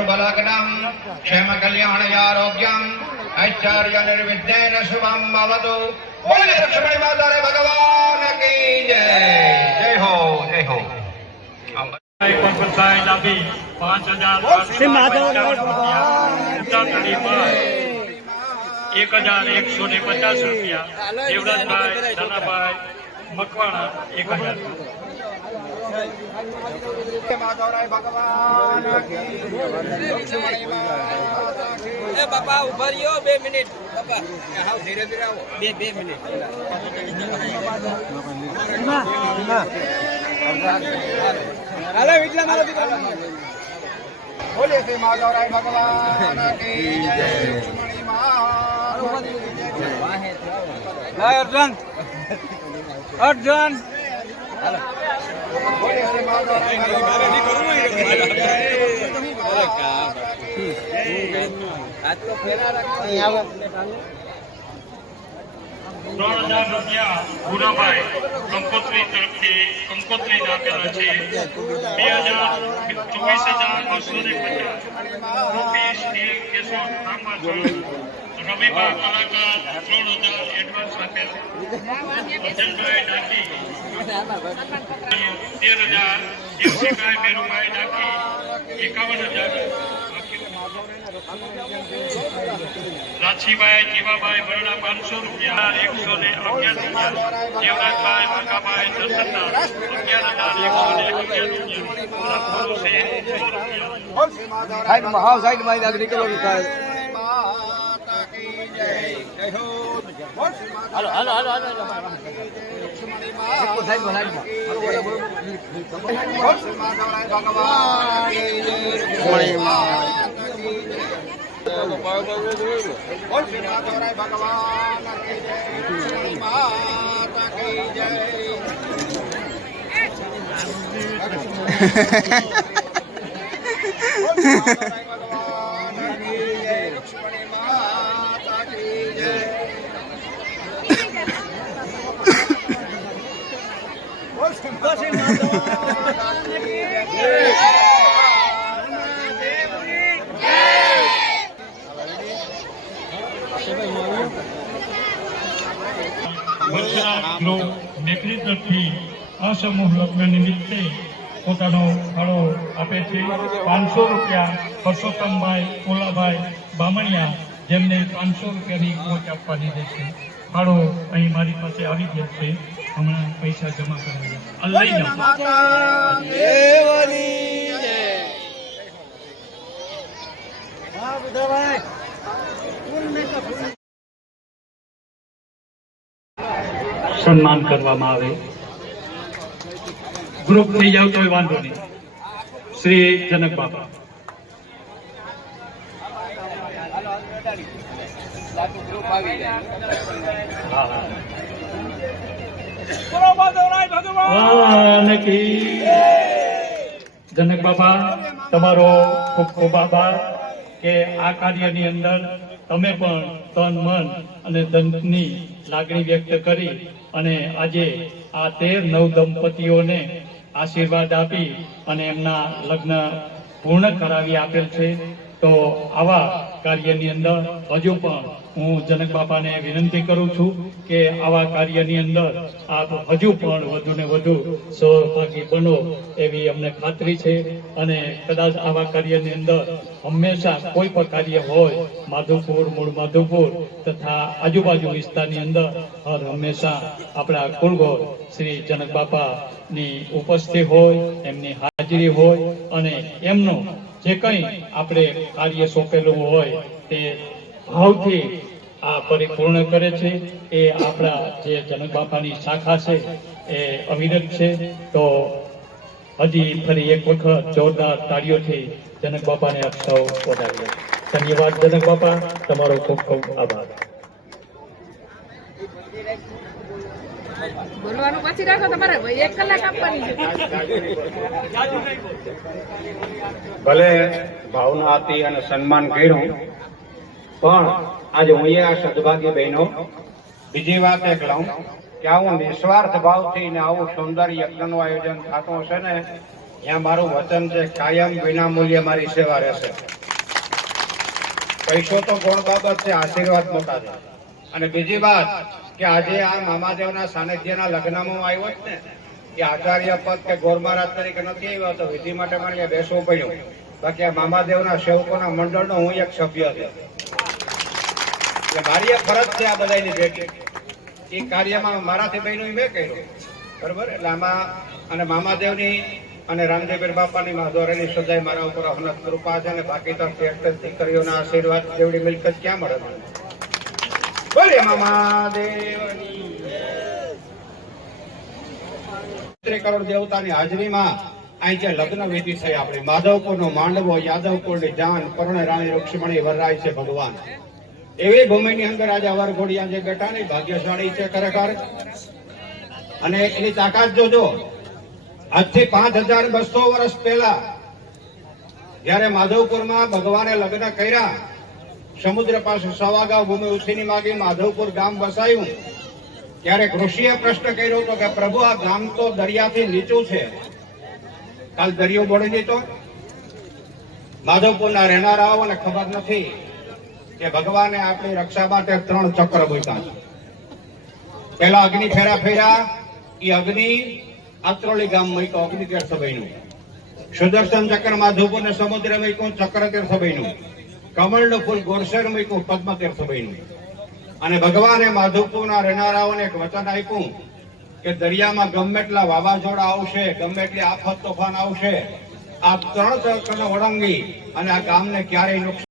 शुभलग्नं क्षेमकल्याणयारोग्यम् ऐश्वर्यनिर्विघ्नेन शुभं भवतु। बोले लक्ष्मी माता रे भगवान की जय। जय हो जय हो। 1150 રૂપિયા દેવરાજભાઈ નાનાભાઈ મકવાણા 1000 બાપા ઉભા રહ્યો 2 મિનિટ બાપા હાવ ધીરે ધીરે આવો 2 મિનિટ હાલો વિટલા મારો દીકરો બોલે શ્રી માધવરાય ભગવાન કી જય લક્ષ્મણી માં અર્જુન હાલો બોલે શ્રી માધવરાય ભગવાન આજ તો ફેરા રાખી આવે 3000 રૂપિયા ભૂરાભાઈ કંકોત્રી તરફથી કંકોત્રી આપેલા છે 24,250 રૂપિયા સ્ટીલ કેશોદ તાંબા રવિભાઈ કલાકાર 3000 એડવાન્સ આપેલ અજયભાઈ ડાકી 13,000 દેવસીભાઈ મેરુભાઈ ડાકી 51,000 રાછીભાઈ જીવાભાઈ બરડા 500 રૂપિયા 111 દેવરાજભાઈ મકાભાઈ દર્શનના 11,000 સાઈડ માં નીકળો હાલો હાલો હાલો હાલો સાઈડ માં અસમૂહ લગ્ન નિમિત્તે પોતાનો ફાળો આપે છે 500 રૂપિયા પરસોત્તમભાઈ કોલાભાઈ બામણિયા જેમને 500 રૂપિયાની કોચ આપવાની રહેશે ફાળો અહીં મારી પાસે આવી ગયા છે હમણાં પૈસા જમા કરવા લઈ સન્માન કરવામાં આવે ગ્રુપ થઈ જાવ તો વાંધો નહીં શ્રી જનક બાપા જનક બાપા તમારો ખૂબ ખૂબ આભાર કે આ કાર્યની અંદર તમે પણ તન મન અને ધનની લાગણી વ્યક્ત કરી અને આજે આ 13 નવ દંપતીઓને આશીર્વાદ આપી અને એમના લગ્ન પૂર્ણ કરાવી આપેલ છે તો આવા કાર્યની અંદર હજુ પણ હું જનક બાપાને વિનંતી કરું છું કે આવા કાર્યની અંદર આપ હજુ પણ વધુ ને વધુ સહભાગી બનો એવી અમને ખાતરી છે અને કદાચ આવા કાર્યની અંદર હંમેશા કોઈ પણ કાર્ય હોય માધવપુર મૂળ માધવપુર તથા આજુબાજુ વિસ્તારની અંદર હર હંમેશા આપણા કુળગોર શ્રી જનક બાપાની ઉપસ્થિતિ હોય એમની હાજરી હોય અને એમનો જે કંઈ આપણે કાર્ય સોંપેલું હોય તે ભાવથી આ પરિપૂર્ણ કરે છે એ આપણા જે જનક બાપાની શાખા છે એ અવિરત છે તો હજી ફરી એક વખત જોરદાર તાળીઓથી જનક બાપાને આપ સૌ વધાવીએ ધન્યવાદ જનક બાપા તમારો ખૂબ ખૂબ આભાર બોલવાનું પછી રાખો તમારે 1 કલાક આપવાની છે ભલે ભાવના હતી અને સન્માન કર્યું પણ આજે હું આ સદભાગ્ય બહેનો બીજી વાત એ કહું કે આવું નિસ્વાર્થ ભાવથી ને આવું સૌંદર્ય યજ્ઞનું આયોજન થતું હશે ને ત્યાં મારું વચન છે, કાયમ વિના મૂલ્યે મારી સેવા રહેશે. પૈસો તો ગૌણ બાબત છે, આશીર્વાદ મોટા છે. અને બીજી વાત કે આજે આ મામાદેવના સાનિધ્યના લગ્નમાં હું આવ્યો જ ને, કે આચાર્ય પદ કે ગોર મહારાજ તરીકે નથી આવ્યો, તો વિધિ માટે મારે અહીંયા બેસવું પડ્યું. બાકી આ મામાદેવના સેવકોના મંડળનો હું એક સભ્ય છું. એટલે મારી એક ફરજ છે આ બધાની ભેટી. એ કાર્યમાં મારાથી બહેનું મેં કર્યું, બરોબર. એટલે આમાં અને મામાદેવની અને રામદેવપીર બાપાની મહાદોરાની સદાય મારા ઉપર અનંત કૃપા છે. અને બાકી તો દીકરીઓના આશીર્વાદ જેવડી મિલકત ક્યાં મળે મને. બોલે મામાદેવની 3 કરોડ દેવતાની હાજરીમાં અહીં જે લગ્ન વિધિ થઈ આપણી માધવપુરનો માંડવો, યાદવપુરની જાન, પરણે રાણી રૂક્ષ્મણી વરરાય છે ભગવાન. એવી ભૂમિની અંદર આજે અવરઘોડિયા જે બેઠા ને ભાગ્યશાળી છે ખરેખર. અને એની તાકાત જોજો. આજથી 5200 વર્ષ પહેલા જયારે માધવપુરમાં ભગવાને લગ્ન કર્યા, સમુદ્ર પાસે સવાગાંવ ભૂમિ ઉછીની માગી માધવપુર ગામ વસાયું, ત્યારે ઋષિએ પ્રશ્ન કર્યો હતો કે પ્રભુ આ ગામ તો દરિયાથી નીચું છે, કાલ દરિયો બોડી દીધો. માધવપુરના રહેનારાઓને ખબર નથી કે ભગવાને આપણી રક્ષા માટે 3 ચક્ર મૂક્યા છે. પહેલા અગ્નિ ફેરા ફેર્યા, એ અગ્નિ આત્રોલી ગામ મૂક્યો, અગ્નિ તીર્થભાઈનું. સુદર્શન ચક્ર માધવપુરને સમુદ્ર મૂક્યું, ચક્ર તીર્થભાઈનું. કમળનું ફૂલ ગોરસેર મૂક્યું, પદ્મ તીર્થભાઈનું. અને ભગવાને માધવપુરના રહેનારાઓને એક વચન આપ્યું કે દરિયામાં ગમે એટલા વાવાઝોડા આવશે, ગમે એટલી આફત તોફાન આવશે, આ 3 ચક્રને ઓળંગી અને આ ગામને ક્યારેય નુકસાન